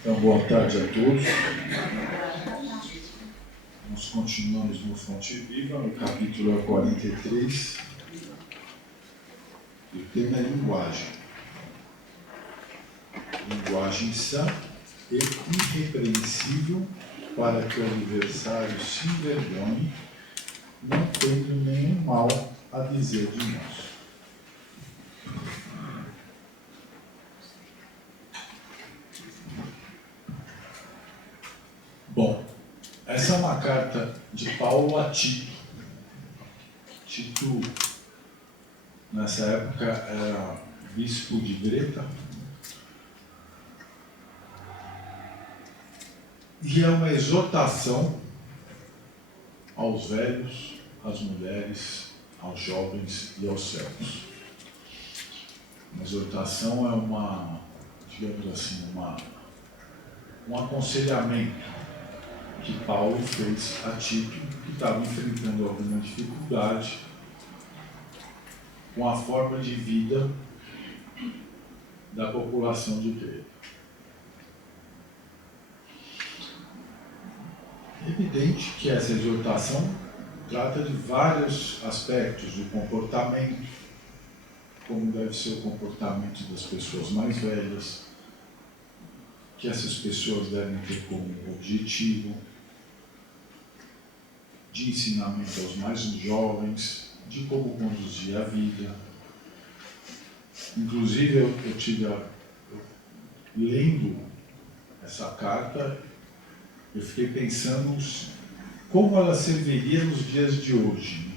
Então, boa tarde a todos. Nós continuamos no Fonte Viva, no capítulo 43. E o tema é linguagem. Linguagem sã e irrepreensível para que o adversário se envergonhe, não tendo nenhum mal a dizer de nós. Bom, essa é uma carta de Paulo a Tito. Tito, nessa época, era bispo de Greta. E é uma exortação aos velhos, às mulheres, aos jovens e aos cegos. Uma exortação é digamos assim, um aconselhamento que Paulo fez a Tito, que estava enfrentando alguma dificuldade com a forma de vida da população de Creta. É evidente que essa exortação trata de vários aspectos do comportamento, como deve ser o comportamento das pessoas mais velhas, que essas pessoas devem ter como objetivo, de ensinamento aos mais jovens, de como conduzir a vida. Inclusive, eu tive lendo essa carta, eu fiquei pensando como ela serviria nos dias de hoje.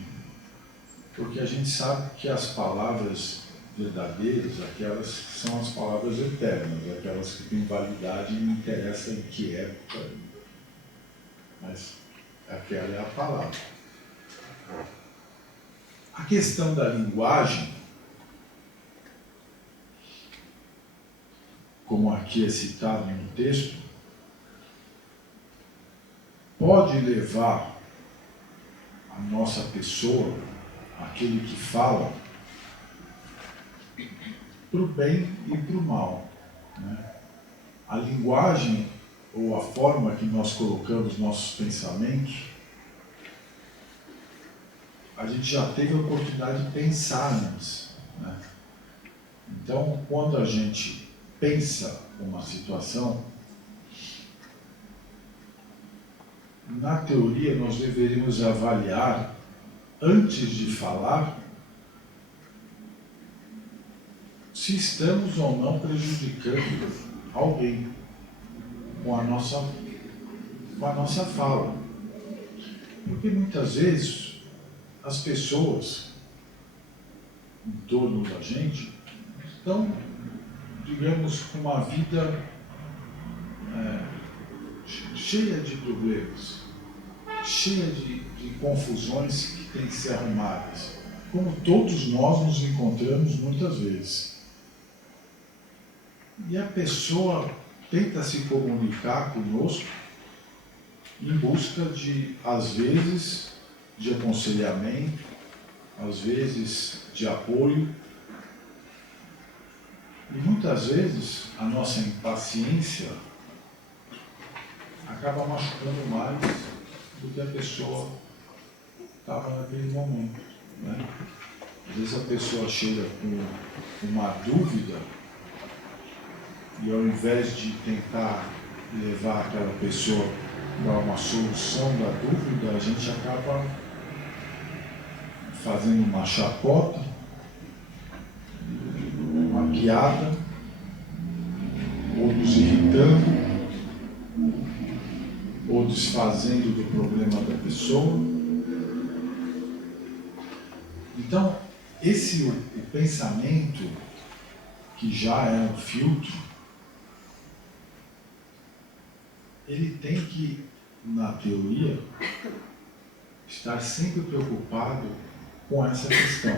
Porque a gente sabe que as palavras verdadeiras, aquelas são as palavras eternas, aquelas que têm validade e não interessa em que época, mas aquela é a palavra. A questão da linguagem, como aqui é citado no texto, pode levar a nossa pessoa, aquele que fala, para o bem e para o mal, né? A linguagem, ou a forma que nós colocamos nossos pensamentos, a gente já teve a oportunidade de pensar antes, né? Então, quando a gente pensa uma situação, na teoria nós deveríamos avaliar, antes de falar, se estamos ou não prejudicando alguém com a nossa fala. Porque muitas vezes as pessoas em torno da gente estão, digamos, com uma vida cheia de problemas, cheia de confusões que têm que ser arrumadas, como todos nós nos encontramos muitas vezes. E a pessoa tenta se comunicar conosco em busca de, às vezes, de aconselhamento, às vezes de apoio. E muitas vezes a nossa impaciência acaba machucando mais do que a pessoa estava naquele momento, né? Às vezes a pessoa chega com uma dúvida e, ao invés de tentar levar aquela pessoa para uma solução da dúvida, a gente acaba fazendo uma chacota, uma piada, ou nos irritando, ou desfazendo do problema da pessoa. Então, o pensamento, que já é um filtro, ele tem que, na teoria, estar sempre preocupado com essa questão.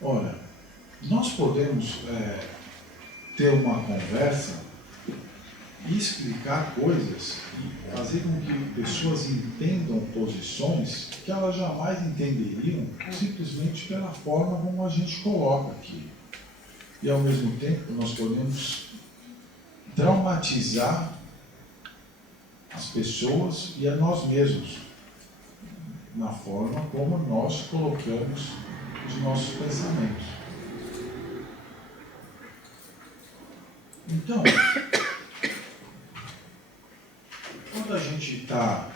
Ora, nós podemos ter uma conversa e explicar coisas e fazer com que pessoas entendam posições que elas jamais entenderiam simplesmente pela forma como a gente coloca aqui. E ao mesmo tempo nós podemos traumatizar as pessoas e a nós mesmos na forma como nós colocamos os nossos pensamentos. Então, quando a gente está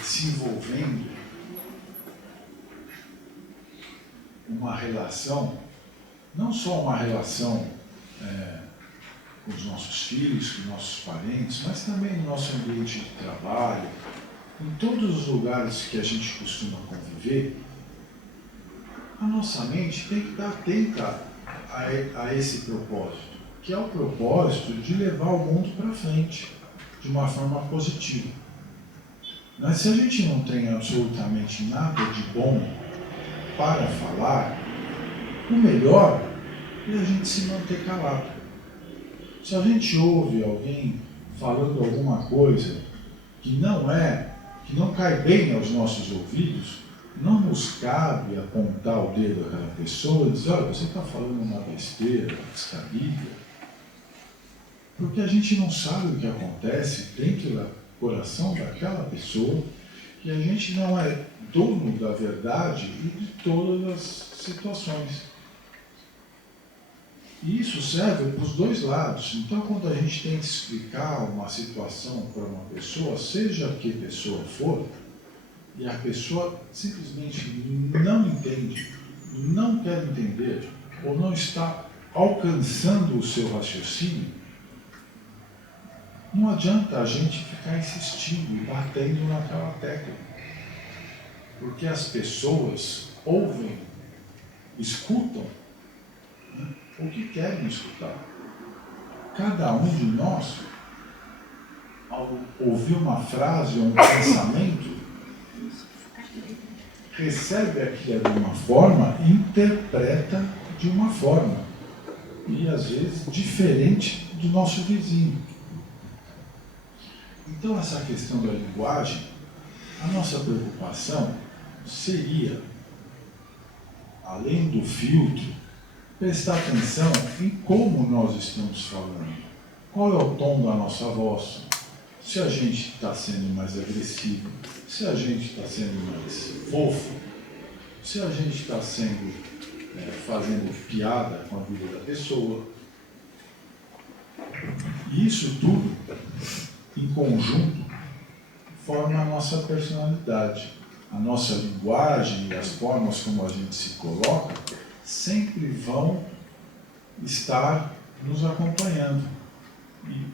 desenvolvendo uma relação, não só uma relação com os nossos filhos, com os nossos parentes, mas também no nosso ambiente de trabalho, em todos os lugares que a gente costuma conviver, a nossa mente tem que estar atenta a esse propósito, que é o propósito de levar o mundo para frente de uma forma positiva. Mas se a gente não tem absolutamente nada de bom para falar, o melhor é a gente se manter calado. Se a gente ouve alguém falando alguma coisa que não cai bem aos nossos ouvidos, não nos cabe apontar o dedo àquela pessoa e dizer, olha, você está falando uma besteira, descabida, porque a gente não sabe o que acontece dentro do coração daquela pessoa, e a gente não é dono da verdade e de todas as situações. E isso serve para os dois lados. Então, quando a gente tem que explicar uma situação para uma pessoa, seja que pessoa for, e a pessoa simplesmente não entende, não quer entender, ou não está alcançando o seu raciocínio, não adianta a gente ficar insistindo e batendo naquela tecla. Porque as pessoas ouvem, escutam, né, o que querem escutar. Cada um de nós, ao ouvir uma frase ou um pensamento, recebe aquilo de uma forma e interpreta de uma forma. E às vezes diferente do nosso vizinho. Então essa questão da linguagem, a nossa preocupação seria, além do filtro, prestar atenção em como nós estamos falando. Qual é o tom da nossa voz? Se a gente está sendo mais agressivo, se a gente está sendo mais fofo, se a gente está fazendo piada com a vida da pessoa. E isso tudo, em conjunto, forma a nossa personalidade. A nossa linguagem e as formas como a gente se coloca sempre vão estar nos acompanhando. E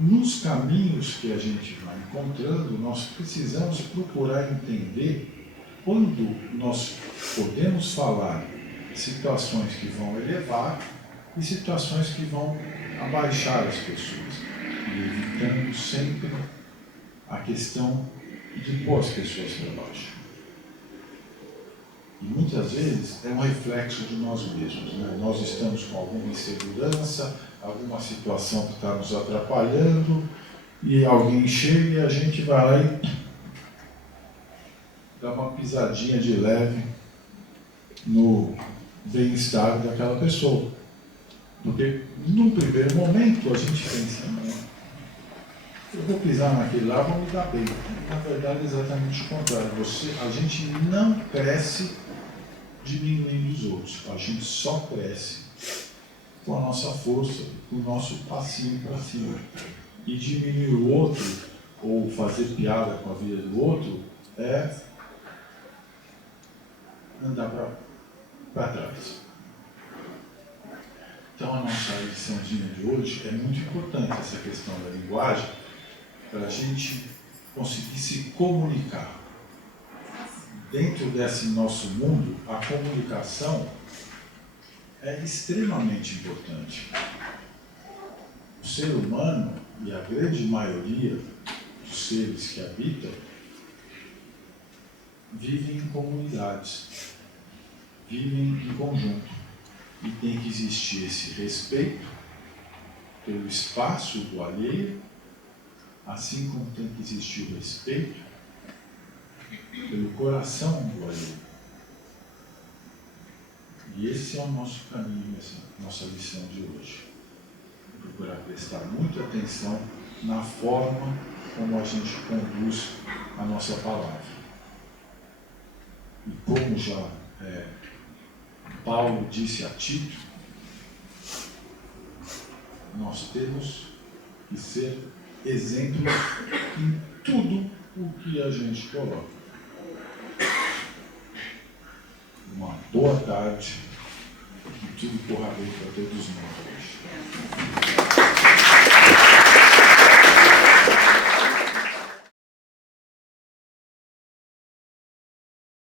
nos caminhos que a gente vai encontrando, nós precisamos procurar entender quando nós podemos falar situações que vão elevar e situações que vão abaixar as pessoas, e evitando sempre a questão de pôr as pessoas para baixo. E muitas vezes é um reflexo de nós mesmos, né? Nós estamos com alguma insegurança, alguma situação que está nos atrapalhando, e alguém chega e a gente vai lá e dá uma pisadinha de leve no bem-estar daquela pessoa. Porque, num primeiro momento, a gente pensa, eu vou pisar naquele lá, vou me dar bem. Na verdade, é exatamente o contrário. A gente não cresce diminuindo os outros. A gente só cresce com a nossa força, com o nosso passinho para cima. E diminuir o outro, ou fazer piada com a vida do outro, é andar para trás. Então, a nossa liçãozinha de hoje é muito importante, essa questão da linguagem, para a gente conseguir se comunicar. Dentro desse nosso mundo, a comunicação é extremamente importante. O ser humano, e a grande maioria dos seres que habitam, vivem em comunidades, vivem em conjunto. E tem que existir esse respeito pelo espaço do alheio, assim como tem que existir o respeito pelo coração do alheio. E esse é o nosso caminho, essa nossa lição de hoje. Procurar prestar muita atenção na forma como a gente conduz a nossa palavra. E como já Paulo disse a Tito, nós temos que ser exemplos em tudo o que a gente coloca. Uma boa tarde, que tudo corra bem para todos nós hoje.